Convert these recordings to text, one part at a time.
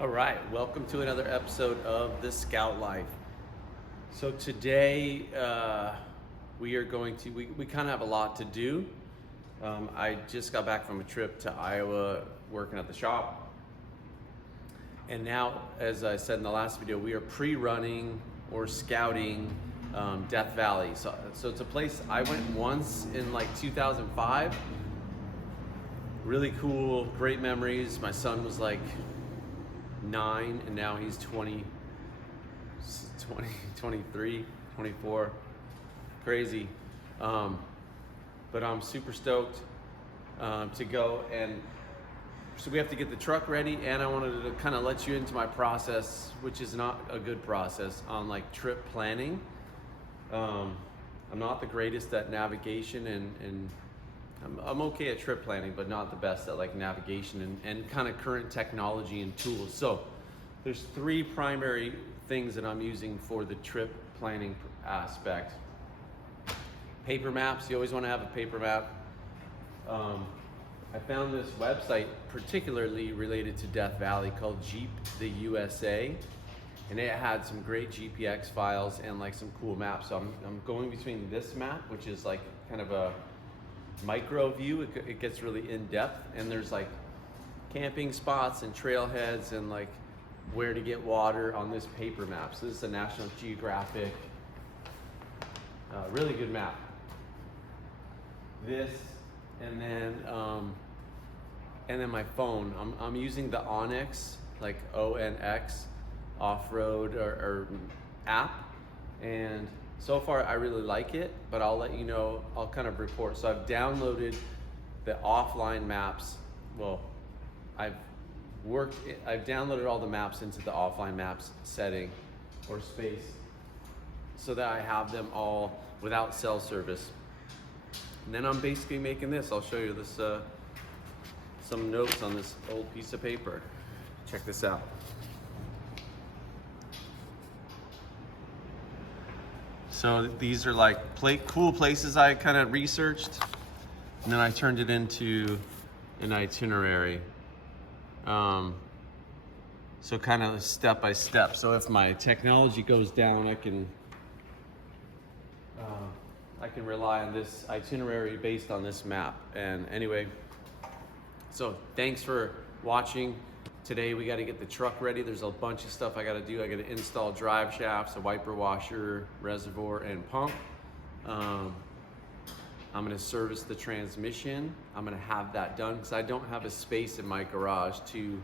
All right, welcome to another episode of The Scout Life. So today we are going to, we kind of have a lot to do. I just got back from a trip to Iowa working at the shop. And now, as I said in the last video, we are pre-running or scouting Death Valley. So it's a place I went once in like 2005. Really cool, great memories. My son was like 9 and now he's 23, 24. Crazy. But I'm super stoked to go, and so we have to get the truck ready, and I wanted to kind of let you into my process, which is not a good process on like trip planning. I'm not the greatest at navigation, and I'm okay at trip planning, but not the best at like navigation and kind of current technology and tools. So there's 3 primary things that I'm using for the trip planning aspect. Paper maps, you always want to have a paper map. I found this website particularly related to Death Valley called Jeep the USA, and it had some great GPX files and like some cool maps. So I'm going between this map, which is like kind of a micro view. It gets really in depth, and there's like camping spots and trailheads and like where to get water on this paper map. So this is a National Geographic, really good map. This, and then my phone. I'm using the Onyx, like ONX, off-road or app, and so far I really like it, but I'll let you know, I'll kind of report. So I've downloaded the offline maps. Well, I've downloaded all the maps into the offline maps setting or space so that I have them all without cell service. And then I'm basically making this. I'll show you this, some notes on this old piece of paper. Check this out. So these are like cool places I kind of researched, and then I turned it into an itinerary. So kind of step by step. So if my technology goes down, I can rely on this itinerary based on this map. And anyway, so thanks for watching. Today we got to get the truck ready. There's a bunch of stuff I got to do. I got to install drive shafts, a wiper washer, reservoir, and pump. I'm going to service the transmission. I'm going to have that done because I don't have a space in my garage to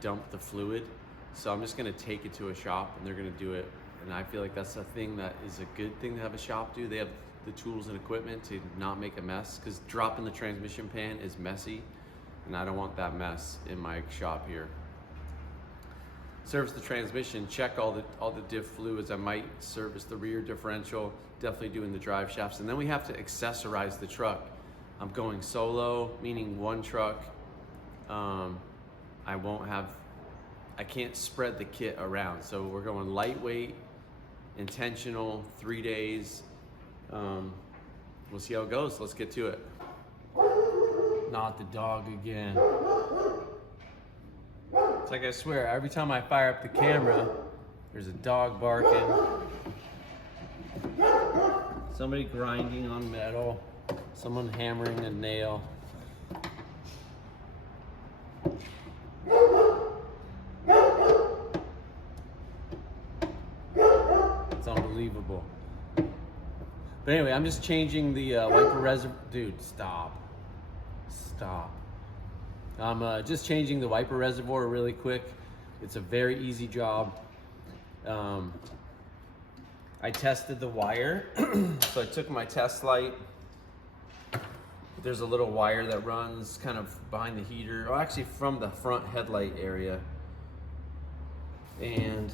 dump the fluid. So I'm just going to take it to a shop and they're going to do it. And I feel like that's a thing that is a good thing to have a shop do. They have the tools and equipment to not make a mess, because dropping the transmission pan is messy, and I don't want that mess in my shop here. Service the transmission, check all the diff fluids. I might service the rear differential, definitely doing the drive shafts. And then we have to accessorize the truck. I'm going solo, meaning one truck. I can't spread the kit around. So we're going lightweight, intentional, 3 days. We'll see how it goes. Let's get to it. Not the dog again. It's like, I swear, every time I fire up the camera, there's a dog barking, somebody grinding on metal, someone hammering a nail. It's unbelievable. But anyway, I'm just changing the wiper reservoir. Dude, stop. I'm just changing the wiper reservoir really quick. It's a very easy job. I tested the wire. So I took my test light. There's a little wire that runs kind of behind the heater, or actually from the front headlight area. And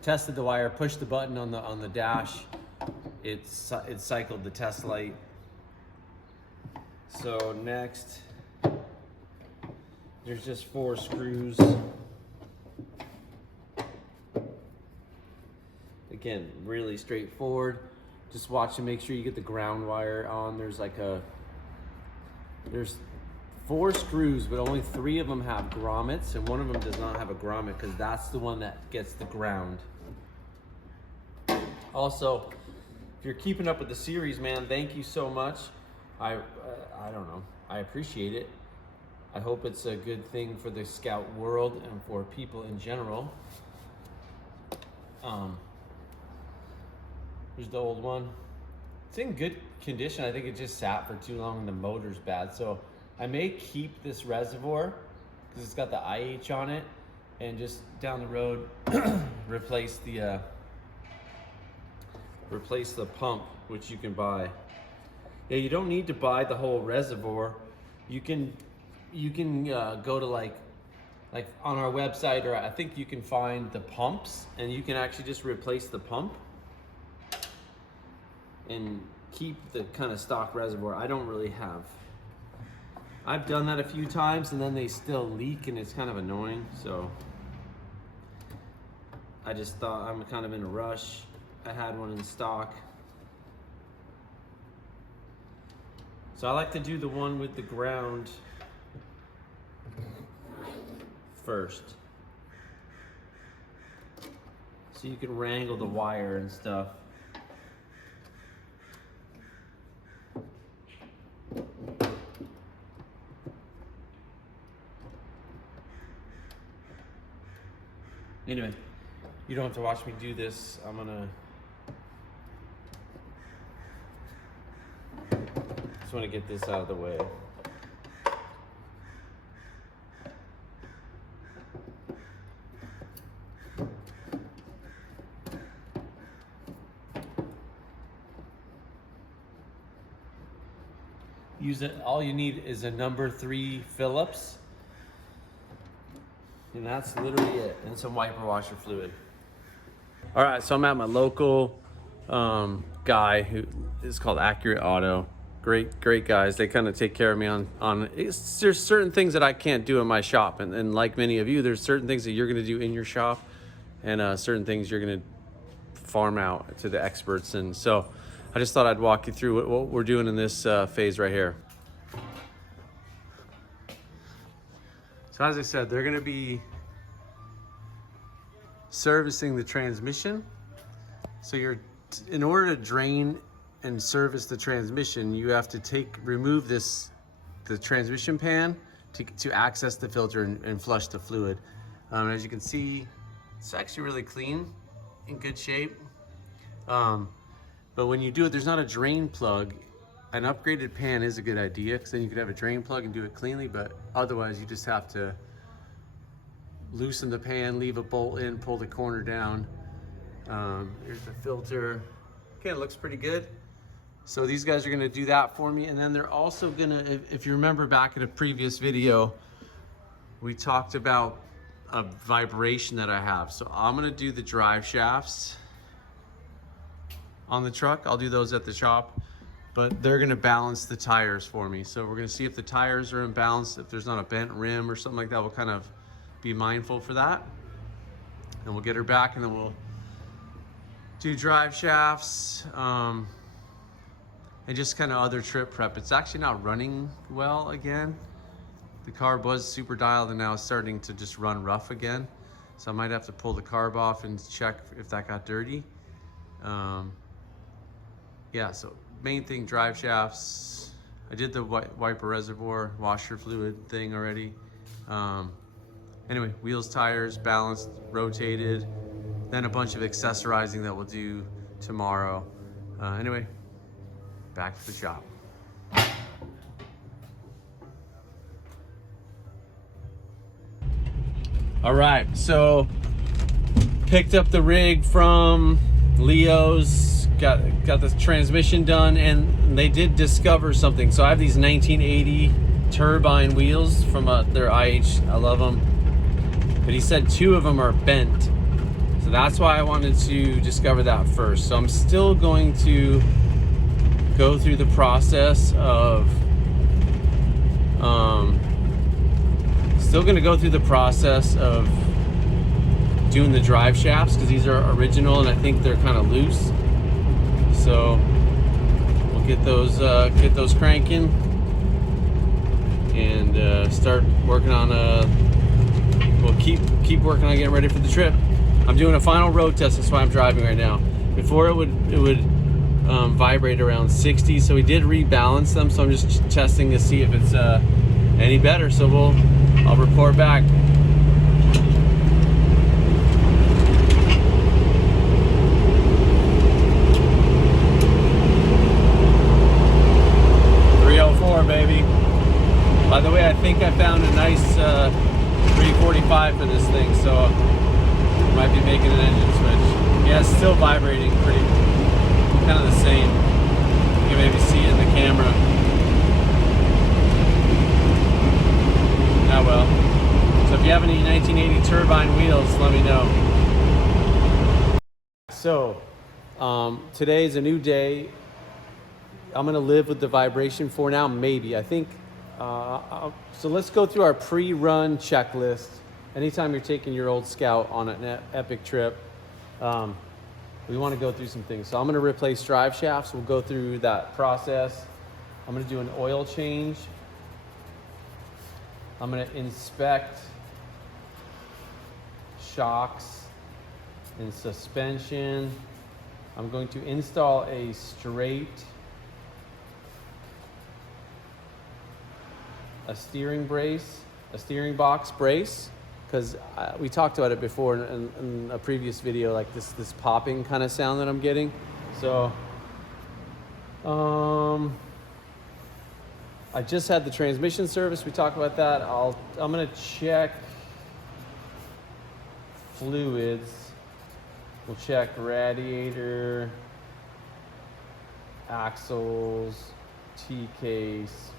tested the wire, pushed the button on the dash. It cycled the test light. So next, there's just 4 screws. Again, really straightforward. Just watch to make sure you get the ground wire on. There's 4 screws, but only 3 of them have grommets, and one of them does not have a grommet because that's the one that gets the ground. Also, if you're keeping up with the series, man, thank you so much. I don't know, I appreciate it. I hope it's a good thing for the scout world and for people in general. Here's the old one. It's in good condition. I think it just sat for too long and the motor's bad. So I may keep this reservoir because it's got the IH on it, and just down the road replace the pump, which you can buy. Yeah, you don't need to buy the whole reservoir. You can go to like on our website, or I think you can find the pumps, and you can actually just replace the pump and keep the kind of stock reservoir. I don't really have. I've done that a few times and then they still leak and it's kind of annoying. So I just thought, I'm kind of in a rush. I had one in stock. So I like to do the one with the ground first, so you can wrangle the wire and stuff. Anyway, you don't have to watch me do this. I'm gonna just want to get this out of the way. Use it. All you need is a number 3 Phillips, and that's literally it, and some wiper washer fluid. All right, so I'm at my local guy who is called Accurate Auto. Great guys. They kind of take care of me on there's certain things that I can't do in my shop, and like many of you, there's certain things that you're going to do in your shop, and certain things you're going to farm out to the experts. And so I just thought I'd walk you through what we're doing in this phase right here. So as I said, they're going to be servicing the transmission. So in order to drain and service the transmission, you have to remove the transmission pan to access the filter and flush the fluid. As you can see, it's actually really clean, in good shape. But when you do it, there's not a drain plug. An upgraded pan is a good idea, because then you could have a drain plug and do it cleanly, but otherwise you just have to loosen the pan, leave a bolt in, pull the corner down. Here's the filter. Okay, it looks pretty good. So these guys are gonna do that for me, and then they're also gonna, if you remember back in a previous video, we talked about a vibration that I have. So I'm gonna do the drive shafts on the truck. I'll do those at the shop, but they're gonna balance the tires for me. So we're gonna see if the tires are imbalanced, if there's not a bent rim or something like that. We'll kind of be mindful for that. And we'll get her back, and then we'll do drive shafts, and just kind of other trip prep. It's actually not running well again. The carb was super dialed and now it's starting to just run rough again. So I might have to pull the carb off and check if that got dirty. Yeah, so main thing, drive shafts. I did the wiper reservoir, washer fluid thing already. Anyway, wheels, tires, balanced, rotated, then a bunch of accessorizing that we'll do tomorrow. Anyway, back to the shop. All right, so picked up the rig from Leo's, got the transmission done, and they did discover something. So I have these 1980 turbine wheels from their IH. I love them, but he said 2 of them are bent. So that's why I wanted to discover that first. So I'm still going to go through the process of doing the drive shafts, because these are original and I think they're kind of loose. So we'll get those cranking, and start working on keep working on getting ready for the trip. I'm doing a final road test. That's why I'm driving right now. Before it would vibrate around 60, so we did rebalance them. So I'm just testing to see if it's any better. So I'll report back. Baby. By the way, I think I found a nice 345 for this thing, so I might be making an engine switch. Yeah, it's still vibrating pretty kind of the same. You can maybe see it in the camera. Ah well. So if you have any 1980 turbine wheels, let me know. So today is a new day. I'm gonna live with the vibration for now, maybe. I think, so let's go through our pre-run checklist. Anytime you're taking your old Scout on an epic trip, we wanna go through some things. So I'm gonna replace drive shafts. We'll go through that process. I'm gonna do an oil change. I'm gonna inspect shocks and suspension. I'm going to install a steering box brace, because we talked about it before in a previous video, like this popping kind of sound that I'm getting. So I just had the transmission service. We talked about that. I'm gonna check fluids. We'll check radiator, axles, T-case.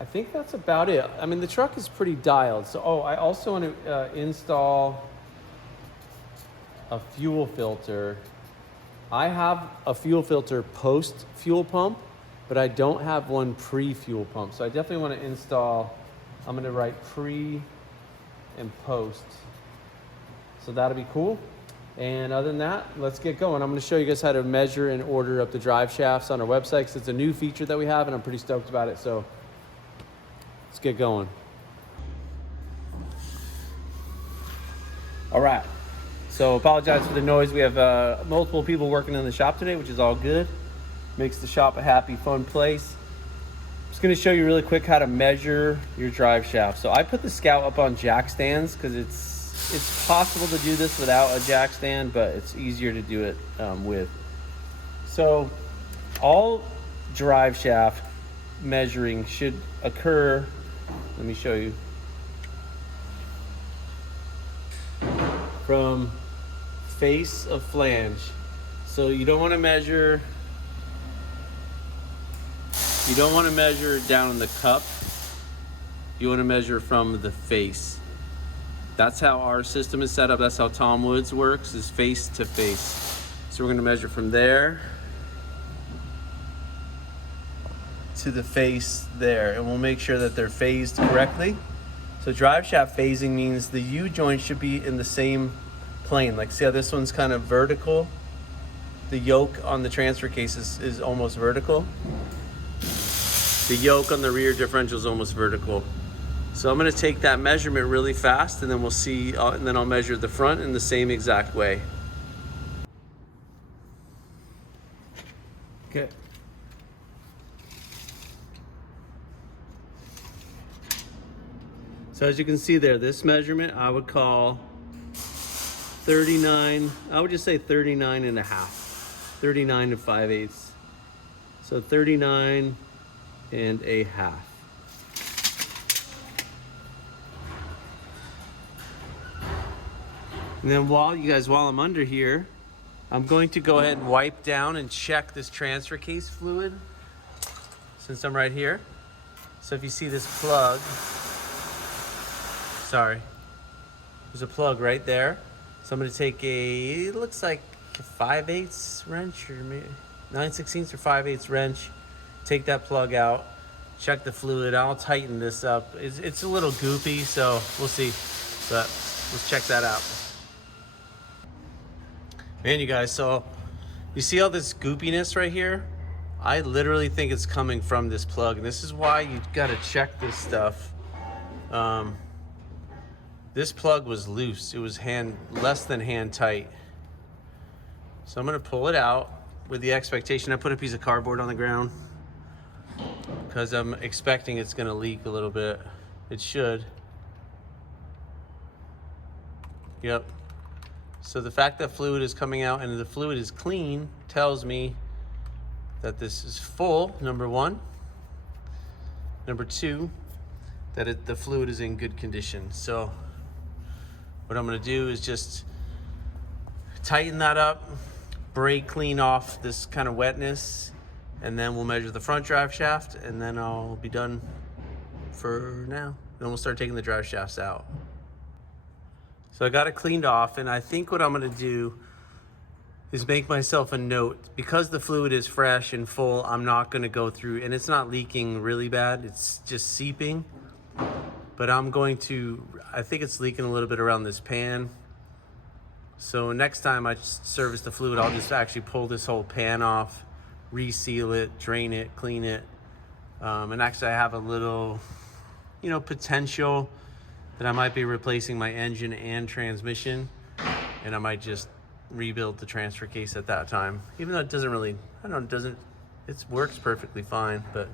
I think that's about it. I mean, the truck is pretty dialed. So, I also want to install a fuel filter. I have a fuel filter post fuel pump, but I don't have one pre-fuel pump. So I definitely want to install, I'm going to write pre and post. So that'll be cool. And other than that, let's get going. I'm going to show you guys how to measure and order up the drive shafts on our website, because it's a new feature that we have and I'm pretty stoked about it. So let's get going. All right, so apologize for the noise. We have multiple people working in the shop today, which is all good. Makes the shop a happy, fun place. I'm just gonna show you really quick how to measure your drive shaft. So I put the Scout up on jack stands because it's possible to do this without a jack stand, but it's easier to do it with. So all drive shaft measuring should occur, let me show you, from face of flange. So you don't want to measure down in the cup. You want to measure from the face. That's how our system is set up. That's how Tom Woods works, is face to face. So we're going to measure from there to the face there, and we'll make sure that they're phased correctly. So drive shaft phasing means the U-joint should be in the same plane. Like, see how this one's kind of vertical? The yoke on the transfer case is almost vertical. The yoke on the rear differential is almost vertical. So I'm going to take that measurement really fast, and then we'll see, and then I'll measure the front in the same exact way. Okay. So as you can see there, this measurement I would call 39, I would just say 39 and a half, 39 and 5/8. So 39 and a half. And then while I'm under here, I'm going to go ahead and wipe down and check this transfer case fluid, since I'm right here. So if you see this plug, sorry, there's a plug right there. So I'm going to take it looks like a 5/8 wrench, or maybe 9/16 or 5/8 wrench. Take that plug out, check the fluid. I'll tighten this up. It's a little goopy, so we'll see. But let's check that out. Man, you guys, so you see all this goopiness right here? I literally think it's coming from this plug, and this is why you gotta check this stuff. This plug was loose. It was less than hand tight. So I'm gonna pull it out with the expectation. I put a piece of cardboard on the ground because I'm expecting it's gonna leak a little bit. It should. Yep. So the fact that fluid is coming out and the fluid is clean tells me that this is full, number one. Number two, that the fluid is in good condition. So what I'm gonna do is just tighten that up, brake clean off this kind of wetness, and then we'll measure the front drive shaft, and then I'll be done for now. Then we'll start taking the drive shafts out. So I got it cleaned off, and I think what I'm gonna do is make myself a note. Because the fluid is fresh and full, I'm not gonna go through, and it's not leaking really bad, it's just seeping. But I'm going to, I think it's leaking a little bit around this pan. So next time I service the fluid, I'll just actually pull this whole pan off, reseal it, drain it, clean it. And actually I have a little, potential that I might be replacing my engine and transmission, and I might just rebuild the transfer case at that time. Even though it doesn't really, it works perfectly fine, but.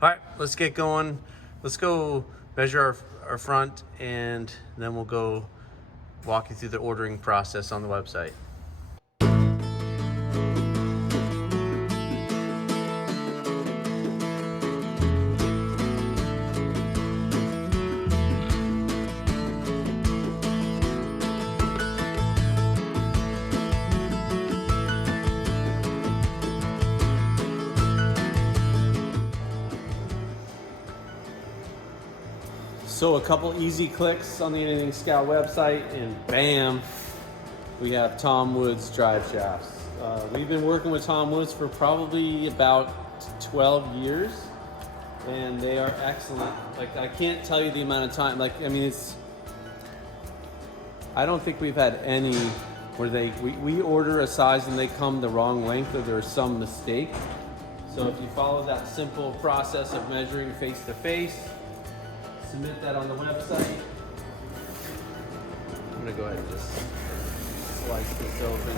All right, let's get going. Let's go measure our front, and then we'll go walk you through the ordering process on the website. So a couple easy clicks on the Anything Scout website, and bam, we have Tom Woods drive shafts. We've been working with Tom Woods for probably about 12 years, and they are excellent. Like, I can't tell you the amount of time, I don't think we've had any where we order a size and they come the wrong length, or there's some mistake. So if you follow that simple process of measuring face to face, submit that on the website. I'm gonna go ahead and just slice this open.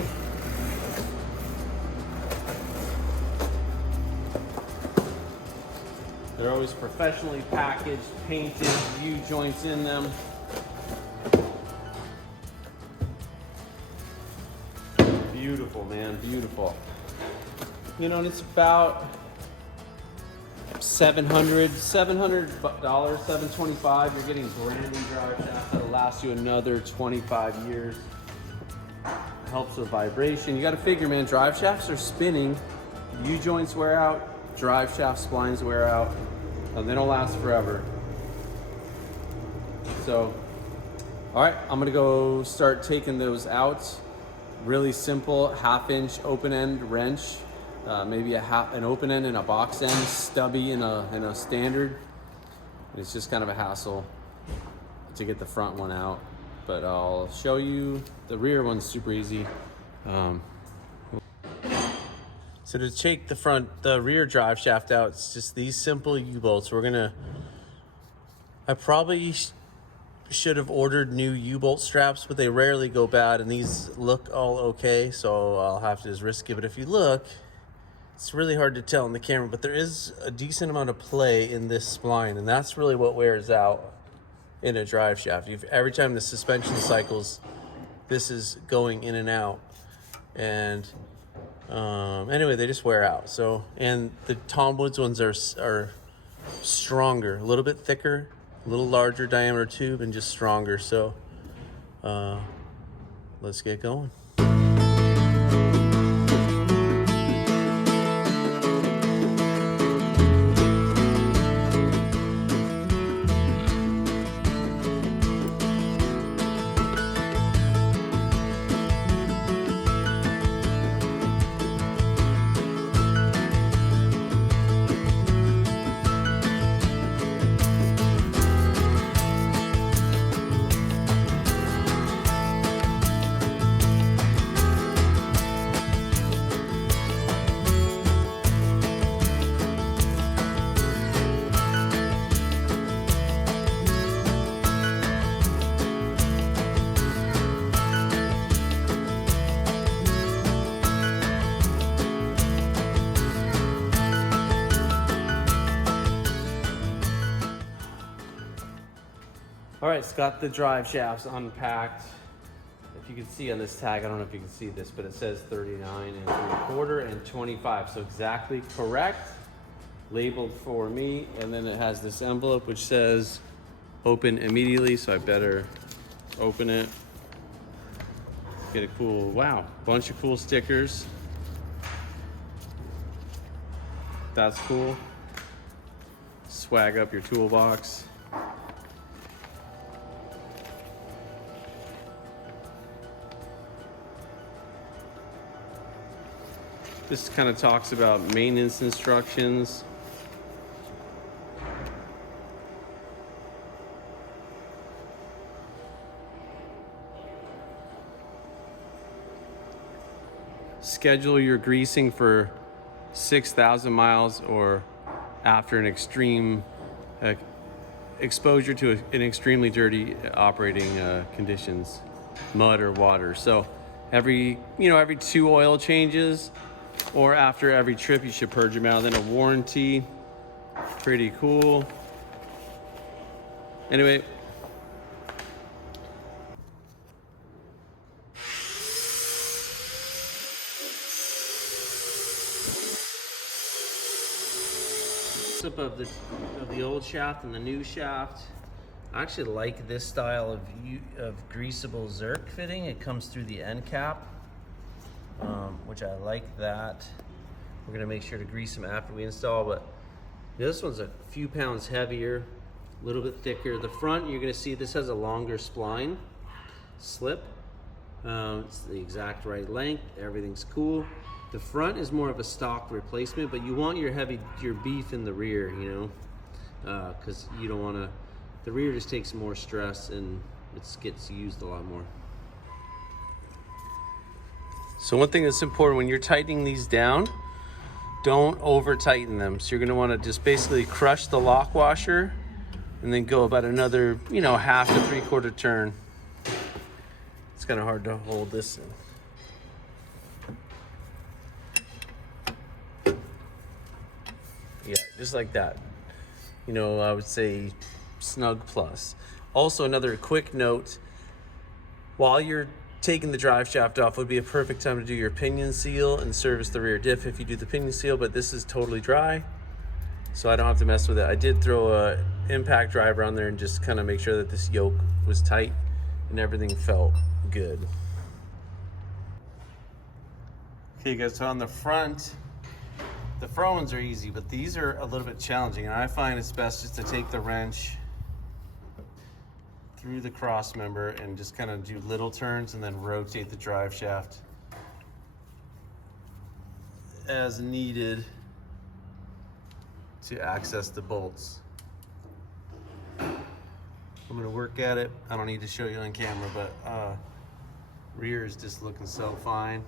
They're always professionally packaged, painted, U-joints in them. Beautiful, man, beautiful. And it's about $700, $725. You're getting brand new drive shafts that'll last you another 25 years. Helps with vibration. You got to figure, man, drive shafts are spinning. U-joints wear out, drive shaft splines wear out, and they don't last forever. So, all right, I'm gonna go start taking those out. Really simple, half-inch open end wrench. Maybe an open end and a box end, stubby in a standard. And it's just kind of a hassle to get the front one out, but I'll show you the rear one's super easy. So to take the rear drive shaft out, it's just these simple U-bolts. I probably should have ordered new U-bolt straps, but they rarely go bad, and these look all okay, so I'll have to just risk it. But if you look, it's really hard to tell in the camera, but there is a decent amount of play in this spline, and that's really what wears out in a drive shaft. Every time the suspension cycles, this is going in and out. And anyway, they just wear out. So, and the Tom Woods ones are stronger, a little bit thicker, a little larger diameter tube, and just stronger. So let's get going. All right, it's got the drive shafts unpacked. If you can see on this tag, I don't know if you can see this, but it says 39 3/4 and 25. So exactly correct, labeled for me. And then it has this envelope which says open immediately. So I better open it. Get a cool, wow, bunch of cool stickers. That's cool. Swag up your toolbox. This kind of talks about maintenance instructions. Schedule your greasing for 6,000 miles or after an extreme exposure to an extremely dirty operating conditions, mud or water. So every 2 oil changes or after every trip you should purge them out. Then a warranty, pretty cool. Anyway, of the old shaft and the new shaft. I actually like this style of greasable Zerk fitting. It comes through the end cap, which I like that. We're gonna make sure to grease them after we install, but this one's a few pounds heavier, a little bit thicker. The front, you're gonna see this has a longer spline slip. It's the exact right length, everything's cool. The front is more of a stock replacement, but you want your beef in the rear, you know, because you don't want to, the rear just takes more stress and it gets used a lot more. So one thing that's important when you're tightening these down, don't over tighten them. So you're going to want to just basically crush the lock washer and then go about another, half to 3/4 turn. It's kind of hard to hold this in. Yeah, just like that. I would say snug plus. Also, another quick note, while you're taking the drive shaft off would be a perfect time to do your pinion seal and service the rear diff if you do the pinion seal, but this is totally dry, so I don't have to mess with it. I did throw a impact driver on there and just kind of make sure that this yoke was tight and everything felt good. Okay guys, so on the front ones are easy, but these are a little bit challenging, and I find it's best just to take the wrench through the cross member and just kind of do little turns and then rotate the drive shaft as needed to access the bolts. I'm gonna work at it. I don't need to show you on camera, but rear is just looking so fine.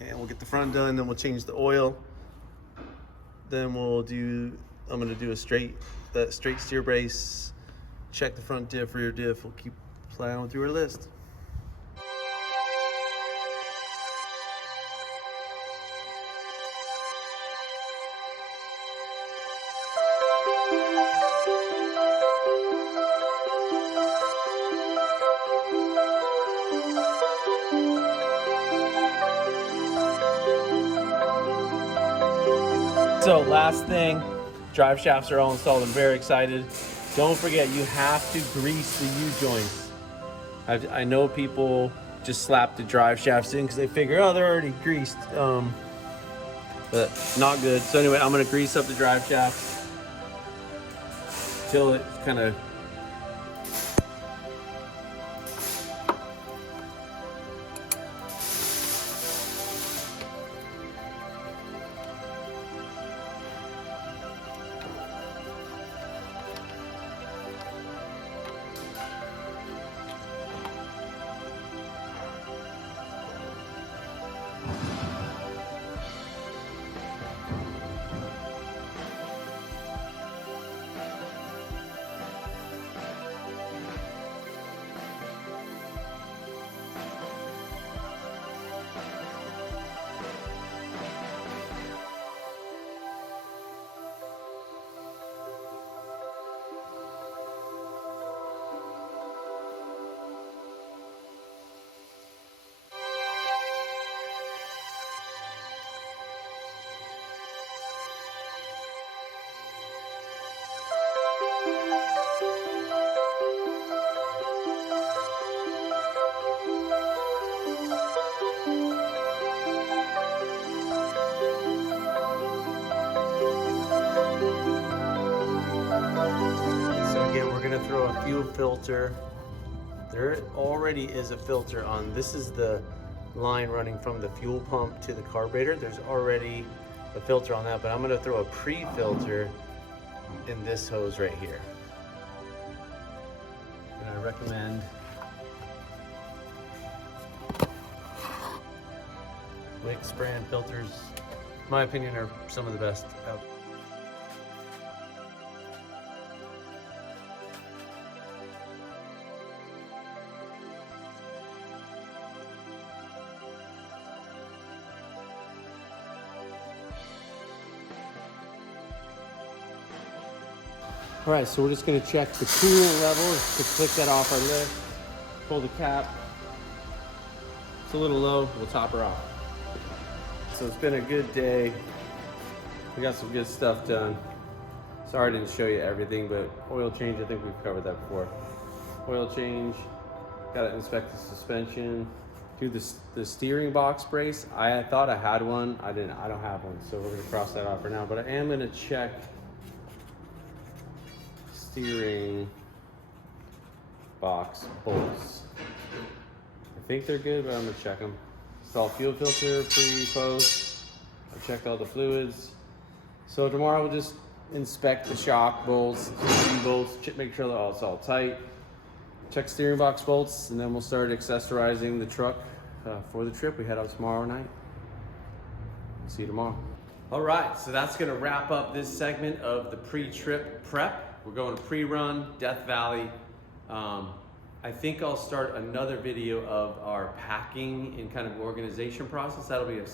And we'll get the front done, then we'll change the oil. Then I'm gonna do a straight steer brace, check the front diff, rear diff. We'll keep plowing through our list. So last thing, drive shafts are all installed. I'm very excited. Don't forget, you have to grease the U-joints. I know people just slap the drive shafts in because they figure, oh, they're already greased. But not good. So anyway, I'm gonna grease up the drive shafts till it kind of gonna throw a fuel filter. There already is a filter on. This is the line running from the fuel pump to the carburetor. There's already a filter on that, but I'm gonna throw a pre-filter in this hose right here. And I recommend Wix brand filters, in my opinion, are some of the best out. All right, so we're just gonna check the coolant level. Just click that off our list, pull the cap. It's a little low, we'll top her off. So it's been a good day. We got some good stuff done. Sorry I didn't show you everything, but oil change, I think we've covered that before. Oil change, gotta inspect the suspension. Do the steering box brace. I thought I had one, I don't have one, so we're gonna cross that off for now, but I am gonna check steering box bolts. I think they're good, but I'm gonna check them. Install fuel filter, pre-post. I checked all the fluids. So tomorrow we'll just inspect the shock bolts, bolts, make sure that it's all tight. Check steering box bolts, and then we'll start accessorizing the truck for the trip. We head out tomorrow night. See you tomorrow. All right, so that's gonna wrap up this segment of the pre-trip prep. We're going to pre-run, Death Valley. I think I'll start another video of our packing and kind of organization process. That'll be a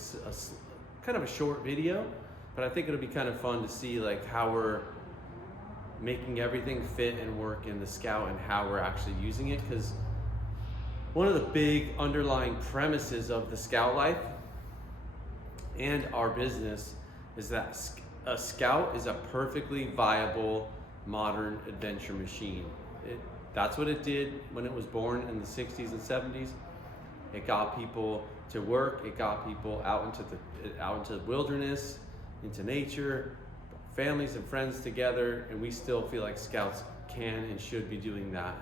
kind of a short video, but I think it'll be kind of fun to see like how we're making everything fit and work in the Scout and how we're actually using it. Because one of the big underlying premises of the Scout life and our business is that a Scout is a perfectly viable modern adventure machine. That's what it did when it was born in the 60s and 70s. It got people to work, it got people out into the wilderness, into nature, families and friends together, and we still feel like Scouts can and should be doing that.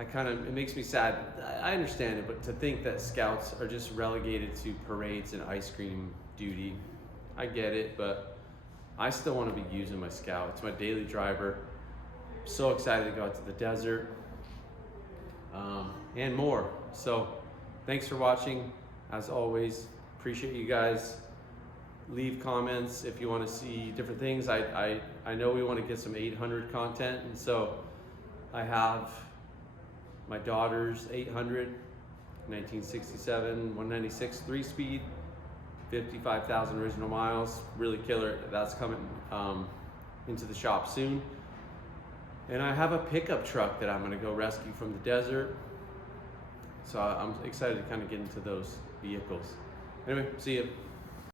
It makes me sad. I understand it, but to think that Scouts are just relegated to parades and ice cream duty, I get it, but I still want to be using my Scout. It's my daily driver. I'm so excited to go out to the desert and more. So thanks for watching. As always, appreciate you guys. Leave comments if you want to see different things. I know we want to get some 800 content, and so I have my daughter's 800, 1967, 196 3-speed, 55,000 original miles, really killer. That's coming into the shop soon. And I have a pickup truck that I'm gonna go rescue from the desert. So I'm excited to kind of get into those vehicles. Anyway, see you.